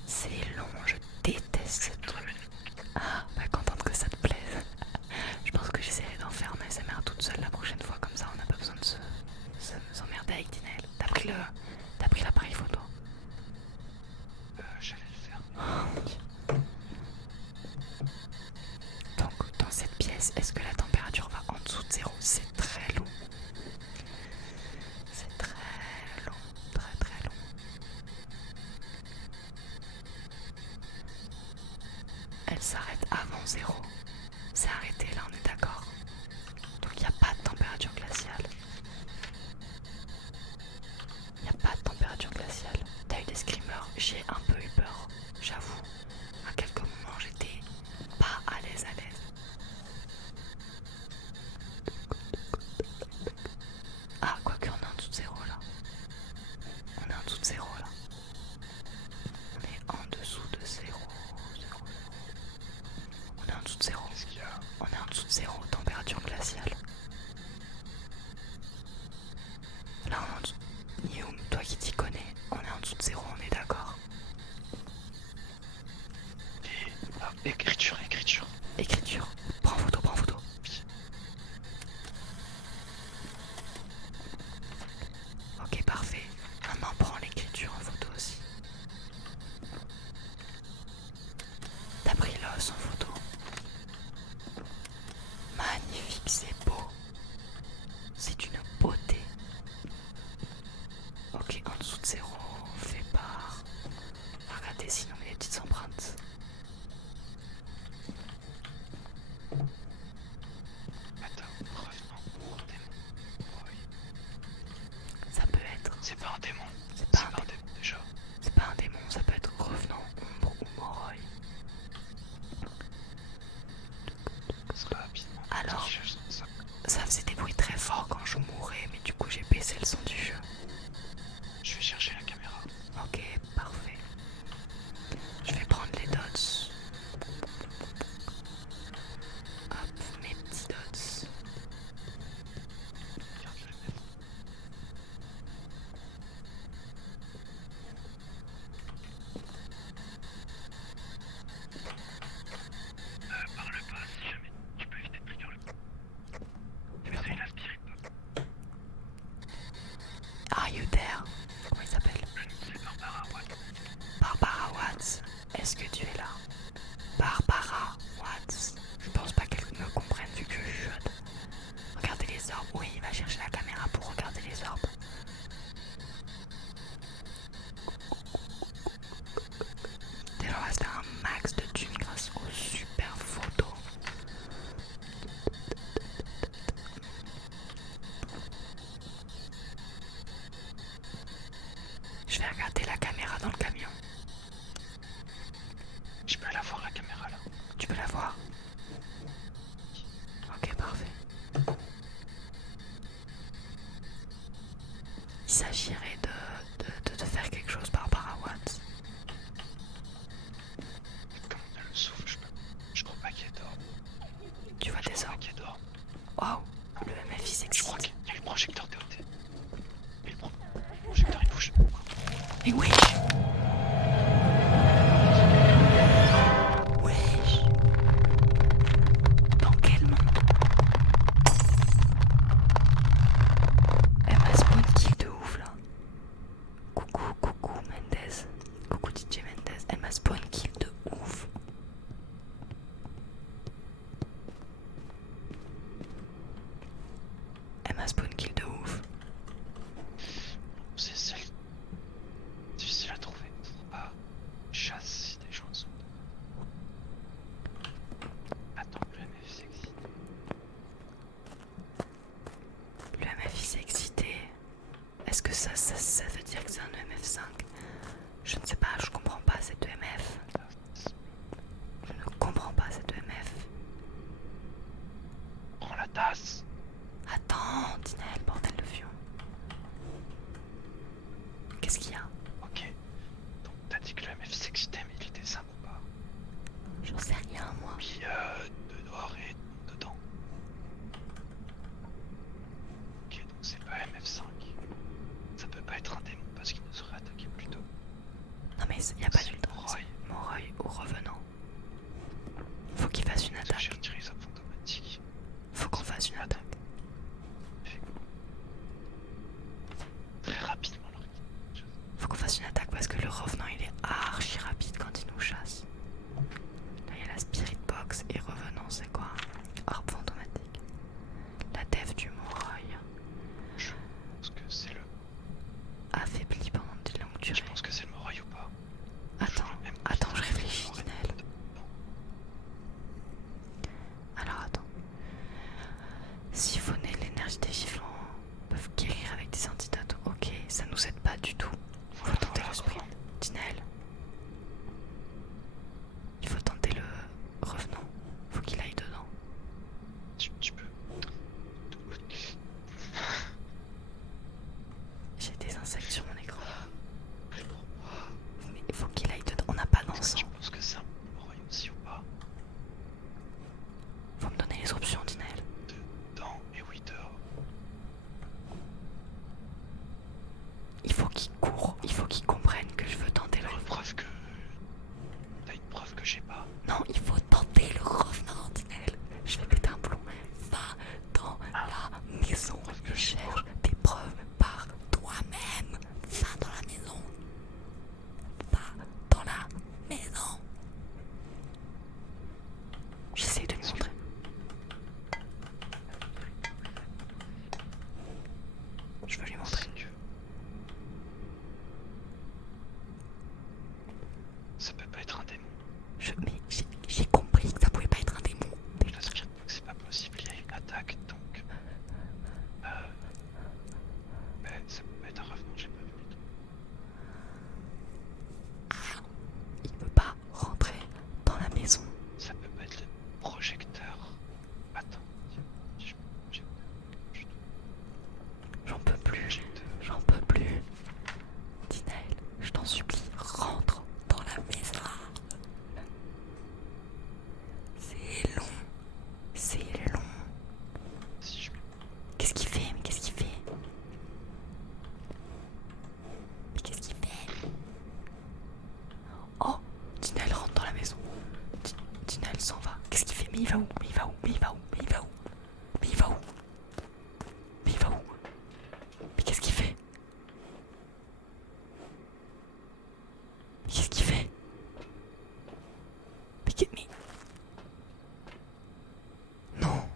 C'est long, je déteste ce truc. Ah, bah contente que ça te plaise. Je pense que j'essaierai d'en faire un ASMR toute seule la prochaine fois, comme ça on n'a pas besoin de s'emmerder avec Dinaël. T'as pris l'appareil photo? J'allais le faire. Oh mon Dieu. Donc dans cette pièce, est-ce que la température va en dessous de 0? C'est très long. C'est très long, très long. Elle s'arrête avant 0. C'est arrêté là, on est d'accord. Donc il n'y a pas de température glaciale. Il n'y a pas de température glaciale. T'as eu des screamers, j'ai un peu eu peur. J'avoue, à quelques moments j'étais pas à l'aise. Ah, quoique on est en dessous de 0 là. On est en dessous de 0 là. On est en dessous de 0. On est en dessous de 0. Qu'est-ce qu'il y a? On est en dessous de 0, température glaciale. Là on est en dessous. Youm, toi qui t'y connais, on est en dessous de 0, on est d'accord. Écriture. Écriture. Prends photo. Ok, parfait. Maintenant prends l'écriture en photo aussi. T'as pris l'os en photo. Magnifique, c'est beau. C'est une beauté. Ok, en dessous de 0, fait part. Regardez sinon il y a des petites empreintes. Attends, revenons au démon. Oui. Ça peut être. C'est pas un démon. C'est pas un démon déjà. C'est pas un démon, ça peut être revenant, ombre ou moroi. Ce sera rapidement. Alors, Ça. ça faisait des bruits très forts quand je mourais, mais du coup j'ai baissé le son du jeu. Je vais chercher la caméra. Ok, parfait. Je vais prendre les dots. Hop, mes petits dots. Regarde, je vais le mettre. Parle pas si jamais. Tu peux éviter de trigger le coup. Tu veux essayer la spirit pop? Are you there? Comment il s'appelle? Le nom c'est Barbara Watt. Barbara Watts. Est-ce que tu es là? Barbara Watts. Je pense pas qu'elle me comprenne vu que je chuchote. Regardez les orbes. Oui, il va chercher la caméra pour regarder les orbes. Déjà, on va se faire un max de thunes grâce aux super photos. Je vais regarder la caméra dans le camion. ça veut dire que c'est un EMF5. Je ne sais pas, je comprends pas cet EMF. Je ne comprends pas cet EMF. Prends la tasse. Attends, Tinel, bordel de fion. Qu'est-ce qu'il y a? Ok. Donc t'as dit que le MF s'excitait, mais il était 5 ou pas? J'en sais rien, moi. Puis de noir et dedans. Ok, donc c'est pas MF5. Ça peut pas être un démon parce qu'il nous aurait attaqué plus tôt. Non mais y a pas C'est du temps. Moroi. Moroi ou revenant. Faut qu'il fasse une Parce que j'ai attaque. retiré sa fantomatique. Faut qu'on fasse une attaque. Très rapidement, alors. Faut qu'on fasse une attaque parce que le revenant il est archi rapide quand il nous chasse. Là il y a la spirit box et revenant c'est quoi? Orbe fantomatique. La dev du Moroi. Je pense que c'est le. Affaibli pendant de longues durées. Je pense que c'est le Moroi ou pas? Attends, je réfléchis, Tinel. Alors attends. Siphonner l'énergie des giflants peuvent guérir avec des antidotes. Ok, ça nous aide pas du tout. Faut tenter le sprint. Tinel. Il faut tenter le revenant. Faut qu'il aille dedans. Tu peux. J'ai des insectes sur mon écran. Mais il faut qu'il aille dedans. On n'a pas d'encens. Tu penses que c'est un Moroi aussi ou pas? Faut me donner les options, Tinel. Dedans et oui dehors. Il faut qu'il court. Il faut qu'il comprenne que je veux tenter le T'as une revenant. preuve que. T'as une preuve que j'ai pas. Non, il faut tenter le revenant, Tinel. Je vais péter un plomb. Va dans la maison et cherche des preuves par toi-même. Va dans la maison. Va dans la maison. J'essaie de lui montrer. Je veux lui montrer. Parce que ça peut pas être un démon. Mais j'ai compris que ça pouvait pas être un démon. La spirit box c'est pas possible, il y a une attaque donc. Ça peut pas être un revenant, j'ai pas vu du tout. Il peut pas rentrer dans la maison. Ça peut pas être le projecteur. Attends, j'ai J'en peux plus. projecteur. J'en peux plus. Tinel, je t'en supplie, rentre dans la maison. C'est long. C'est long. Si je mets. Qu'est-ce qu'il fait? Mais qu'est-ce qu'il fait? Mais qu'est-ce qu'il fait? Oh, Tinel rentre dans la maison. Tinel s'en va. Qu'est-ce qu'il fait? Mais il va où? Mais il va où? Mais il va où? Mais il va où? Mais il va où? Mais il va où? Mais qu'est-ce qu'il fait? Mais qu'est-ce qu'il fait? Mais... Non.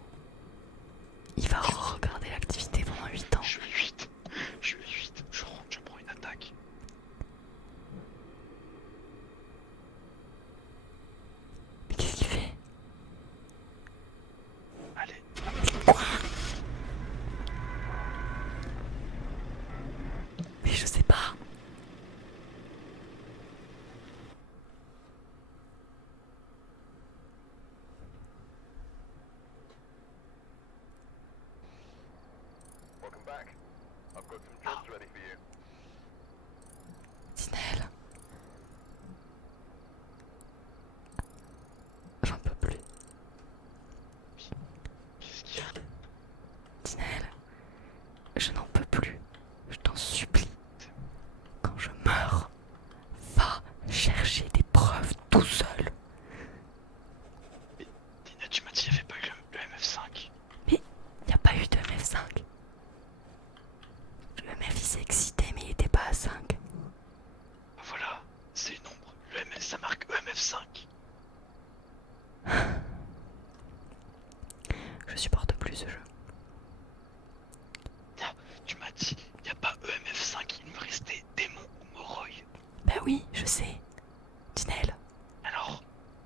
Il va regarder l'activité pendant 8 ans. Je suis 8. Je suis 8. Je rentre, je prends une attaque. Mais qu'est-ce qu'il fait? Allez. Mais je sais pas. Welcome back. I've got some jobs ready for you. Tinel. J'en peux plus. Qu'est-ce qu'il y a? Tinel. Je n'en peux plus. Je t'en supplie. Quand je meurs, va chercher des preuves tout seul. Dina, tu m'as dit qu'il n'y avait pas eu le MF5. Mais il n'y a pas eu de MF5. Le MF il s'est excité mais il était pas à 5. Bah voilà, c'est une ombre. Le MF, ça marque EMF5. Je supporte plus ce jeu. Tu m'as dit, il n'y a pas EMF5, il me restait démon ou Moroi. Bah oui, je sais. Tinel. Alors,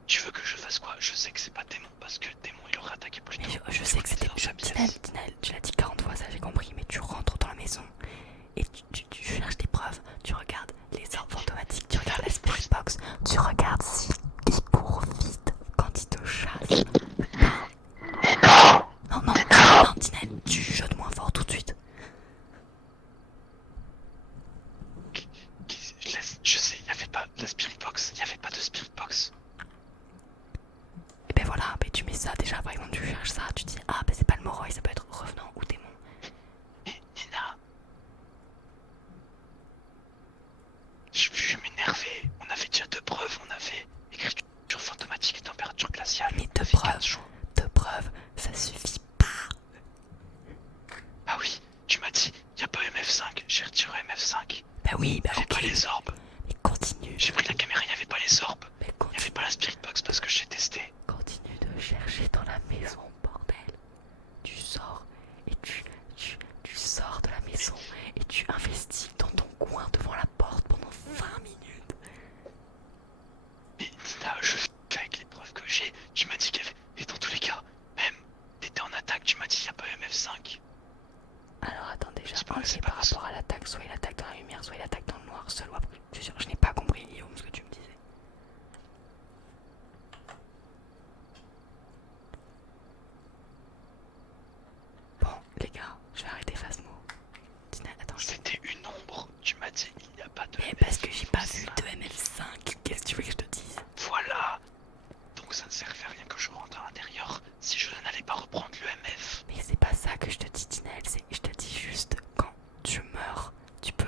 tu veux que je fasse quoi? Je sais que c'est pas démon parce que démon il aurait attaqué plus tôt. Mais je sais que c'était... dans sa pièce. Tinel, tu l'as dit 40 fois, ça j'ai compris. Mais tu rentres dans la maison et tu regarde si il court vite quand il te chasse. Mais non. Non, non, non, Tinel, tu chuchotes moins fort tout de suite. Je sais, il y avait pas la spirit box, il y avait pas de spirit box. Et ben voilà, ben tu mets ça déjà, par exemple tu cherches ça, tu dis ah ben c'est pas le Moroi, ça peut être revenant ou démon. Mais Nina, je vais m'énerver. On avait déjà 2 preuves, on avait écriture fantomatique et température glaciale. Mais On avait 4 jours. de preuves, ça suffit pas. Ah oui, tu m'as dit, y a pas MF5, j'ai retiré MF5. Bah oui, bah Il y avait ok. pas les orbes. Mais continue. J'ai pris la caméra, il y avait pas les orbes. Mais Il y continue. avait pas la spirit box parce que j'ai testé. Continue de chercher dans la maison, bordel. Tu sors et tu sors de la maison et tu investis dans ton coin devant la porte pendant 20 minutes. Mais Nina, je fais avec les preuves que j'ai. Tu m'as dit qu'il y avait. Et dans tous les cas, même, t'étais en attaque, tu m'as dit qu'il y a pas MF5. Alors attends déjà, C'est pas- ok, c'est par pas rapport à l'attaque, soit il attaque dans la lumière, soit il attaque dans le noir, seul ou après. Je suis sûr, je n'ai pas compris Guillaume ce que tu me disais. Bon, les gars, je vais arrêter Phasmo. Tina, attends, C'était une ombre. Tu m'as dit il n'y a pas de mais MF. parce que j'ai pas vu de MF5, qu'est-ce que tu veux que je te dise? Voilà. Donc ça ne servait à rien que je rentre à l'intérieur si je n'allais pas reprendre le MF. Mais c'est pas ça que je te dis, Tinel, je te dis juste quand tu meurs, tu peux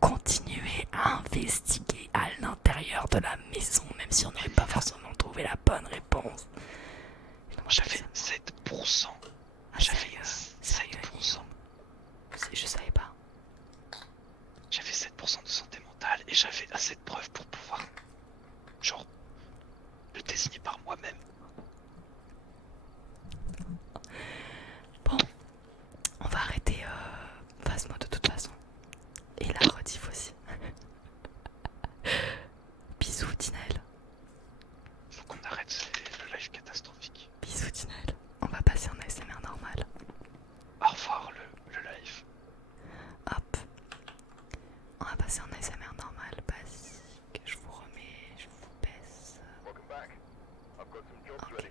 continuer à investiguer à l'intérieur de la maison, même si on n'aurait pas forcément trouvé la bonne réponse. J'avais 7%. Ah, J'avais sérieux, 7%. Je savais pas. J'avais 7% de santé mentale et j'avais assez de preuves pour pouvoir, genre, le désigner par moi-même. Bon, on va arrêter Phasmo de toute façon. Et la rediff aussi. Bisous, Tinel. Faut qu'on arrête le live catastrophique. Bisous, Tinel. On va passer en ASMR normal. Au revoir le live. Hop. On va passer en ASMR normal, basique. Je vous remets, je vous baisse. Welcome back. I've got some jobs ready